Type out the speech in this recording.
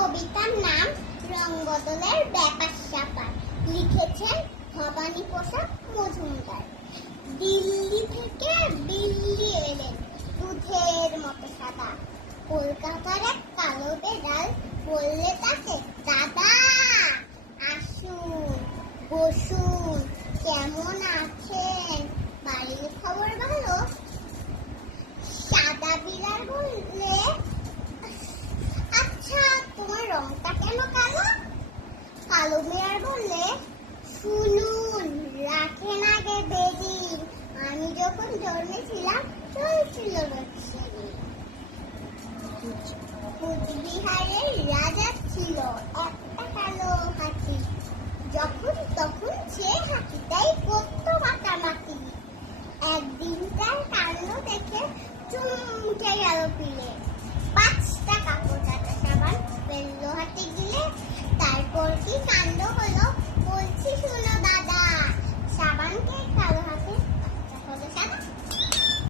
কবিতার নাম রং বদলের ব্যাপার স্যাপার। লিখেছেন ভবানী প্রসাদ মজুমদার। দিল্লি থেকে দিল্লি এলেন, দুধের মতো সাদা। কলকাতার এক কালো বেড়াল বললে তাকে, দাদা, আসুন, বসুন, কেমন আছেন? রংটা কেন কালো? কালো বিড়াল বললে, শুনুন রাখেন আগে বেদিন আমি যখন জন্মেছিলাম চলছিল কুচবিহারের রাজ